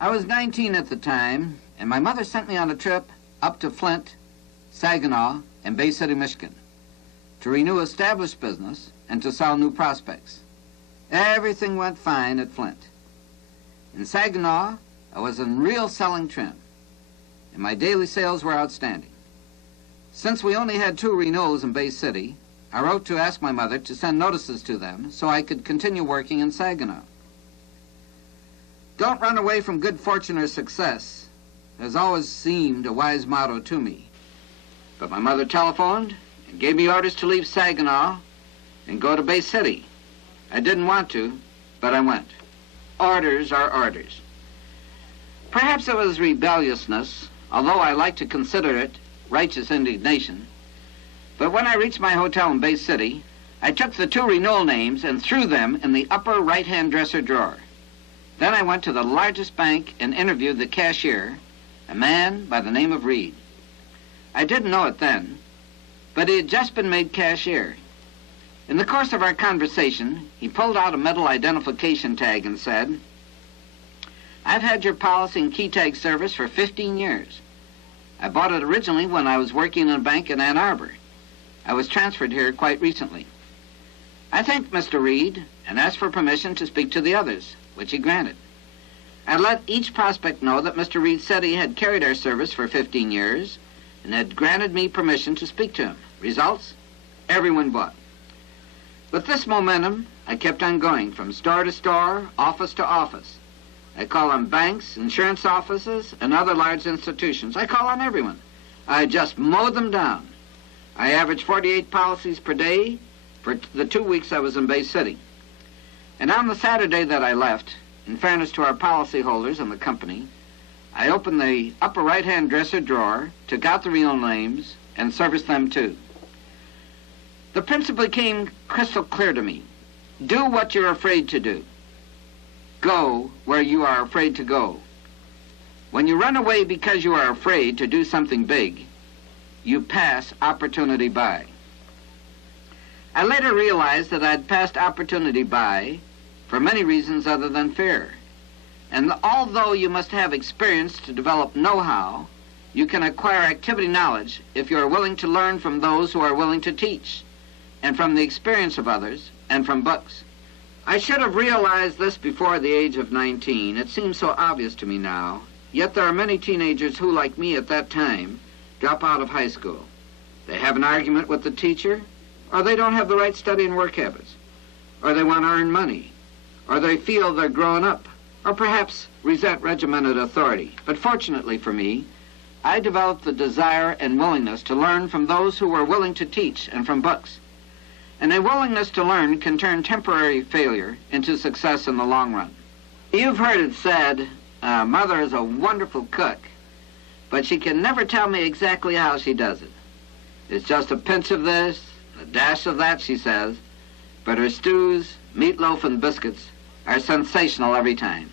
I was 19 at the time, and my mother sent me on a trip up to Flint, Saginaw, and Bay City, Michigan, to renew established business and to sell new prospects. Everything went fine at Flint. In Saginaw, I was in real selling trim, and my daily sales were outstanding. Since we only had 2 renewals in Bay City, I wrote to ask my mother to send notices to them so I could continue working in Saginaw. Don't run away from good fortune or success has always seemed a wise motto to me. But my mother telephoned and gave me orders to leave Saginaw and go to Bay City. I didn't want to, but I went. Orders are orders. Perhaps it was rebelliousness, although I like to consider it righteous indignation. But when I reached my hotel in Bay City, I took the 2 renewal names and threw them in the upper right-hand dresser drawer. Then I went to the largest bank and interviewed the cashier, a man by the name of Reed. I didn't know it then, but he had just been made cashier. In the course of our conversation, he pulled out a metal identification tag and said, "I've had your policy and key tag service for 15 years. I bought it originally when I was working in a bank in Ann Arbor. I was transferred here quite recently. I thanked Mr. Reed and asked for permission to speak to the others, which he granted. I let each prospect know that Mr. Reed said he had carried our service for 15 years and had granted me permission to speak to him. Results? Everyone bought. With this momentum, I kept on going from store to store, office to office. I call on banks, insurance offices, and other large institutions. I call on everyone. I just mowed them down. I averaged 48 policies per day for the 2 weeks I was in Bay City. And on the Saturday that I left, in fairness to our policyholders and the company, I opened the upper right-hand dresser drawer, took out the real names, and serviced them too. The principle became crystal clear to me. Do what you're afraid to do. Go where you are afraid to go. When you run away because you are afraid to do something big, you pass opportunity by. I later realized that I'd passed opportunity by for many reasons other than fear. And although you must have experience to develop know-how, you can acquire activity knowledge if you are willing to learn from those who are willing to teach, and from the experience of others, and from books. I should have realized this before the age of 19. It seems so obvious to me now. Yet there are many teenagers who, like me at that time, drop out of high school. They have an argument with the teacher, or they don't have the right study and work habits, or they want to earn money, or they feel they're grown up, or perhaps resent regimented authority. But fortunately for me, I developed the desire and willingness to learn from those who were willing to teach and from books. And a willingness to learn can turn temporary failure into success in the long run. You've heard it said, Mother is a wonderful cook, but she can never tell me exactly how she does it. It's just a pinch of this, a dash of that, she says, but her stews, meatloaf, and biscuits are sensational every time.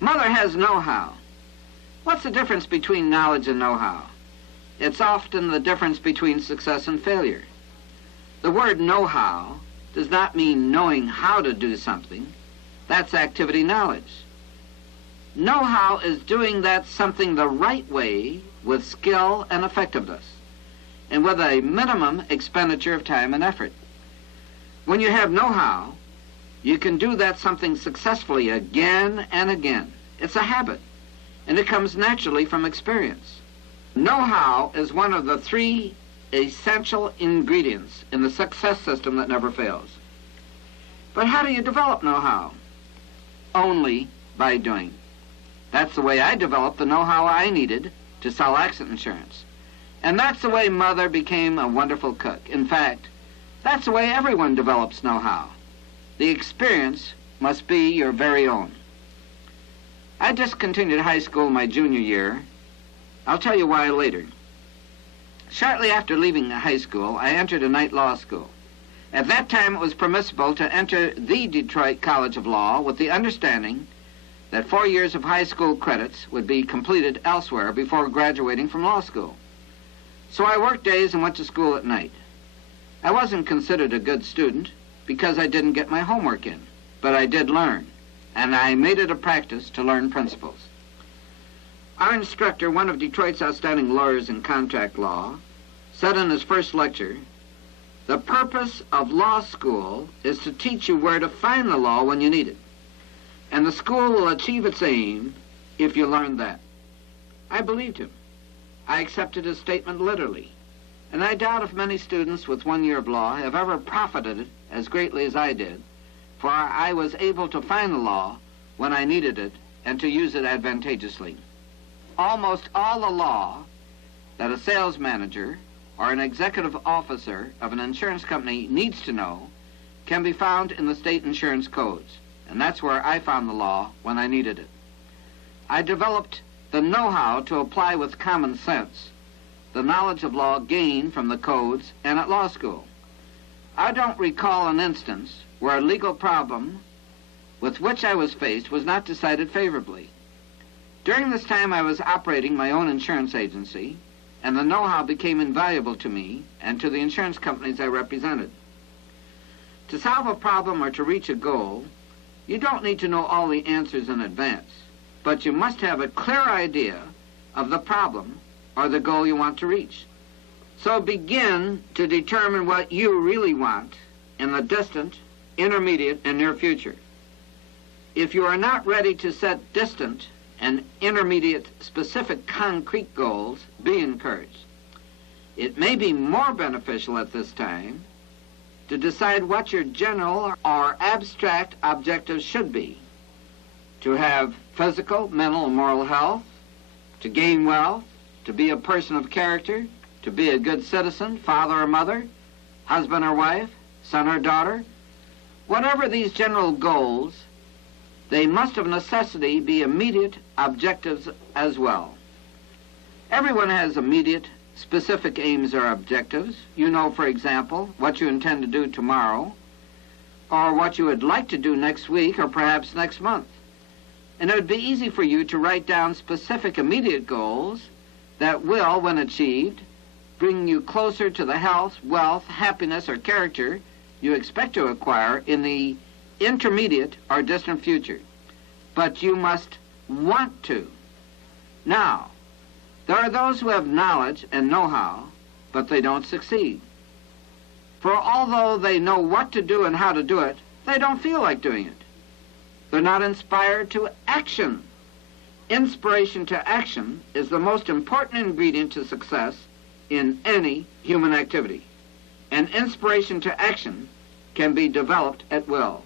Mother has know-how. What's the difference between knowledge and know-how? It's often the difference between success and failure. The word know-how does not mean knowing how to do something. That's activity knowledge. Know-how is doing that something the right way with skill and effectiveness, and with a minimum expenditure of time and effort. When you have know-how, you can do that something successfully again and again. It's a habit, and it comes naturally from experience. Know-how is one of the 3 essential ingredients in the success system that never fails. But how do you develop know-how? Only by doing. That's the way I developed the know-how I needed to sell accident insurance. And that's the way Mother became a wonderful cook. In fact, that's the way everyone develops know-how. The experience must be your very own. I discontinued high school my junior year. I'll tell you why later. Shortly after leaving high school, I entered a night law school. At that time, it was permissible to enter the Detroit College of Law with the understanding that 4 years of high school credits would be completed elsewhere before graduating from law school. So I worked days and went to school at night. I wasn't considered a good student because I didn't get my homework in, but I did learn. and I made it a practice to learn principles. Our instructor, one of Detroit's outstanding lawyers in contract law, said in his first lecture, "The purpose of law school is to teach you where to find the law when you need it. And the school will achieve its aim if you learn that." I believed him. I accepted his statement literally. And I doubt if many students with 1 year of law have ever profited as greatly as I did, for I was able to find the law when I needed it and to use it advantageously. Almost all the law that a sales manager or an executive officer of an insurance company needs to know can be found in the state insurance codes, and that's where I found the law when I needed it. I developed the know-how to apply with common sense the knowledge of law gained from the codes and at law school. I don't recall an instance where a legal problem with which I was faced was not decided favorably. During this time, I was operating my own insurance agency, and the know-how became invaluable to me and to the insurance companies I represented. To solve a problem or to reach a goal, you don't need to know all the answers in advance, but you must have a clear idea of the problem or the goal you want to reach. So begin to determine what you really want in the distant, intermediate, and near future. If you are not ready to set distant and intermediate specific concrete goals, be encouraged. It may be more beneficial at this time to decide what your general or abstract objectives should be. To have physical, mental, and moral health, to gain wealth, to be a person of character, to be a good citizen, father or mother, husband or wife, son or daughter. Whatever these general goals, they must of necessity be immediate objectives as well. Everyone has immediate, specific aims or objectives. You know, for example, what you intend to do tomorrow, or what you would like to do next week, or perhaps next month. And it would be easy for you to write down specific immediate goals that will, when achieved, bring you closer to the health, wealth, happiness, or character you expect to acquire in the intermediate or distant future. But you must want to. Now, there are those who have knowledge and know-how, but they don't succeed. For although they know what to do and how to do it, they don't feel like doing it. They're not inspired to action. Inspiration to action is the most important ingredient to success in any human activity. And inspiration to action can be developed at will.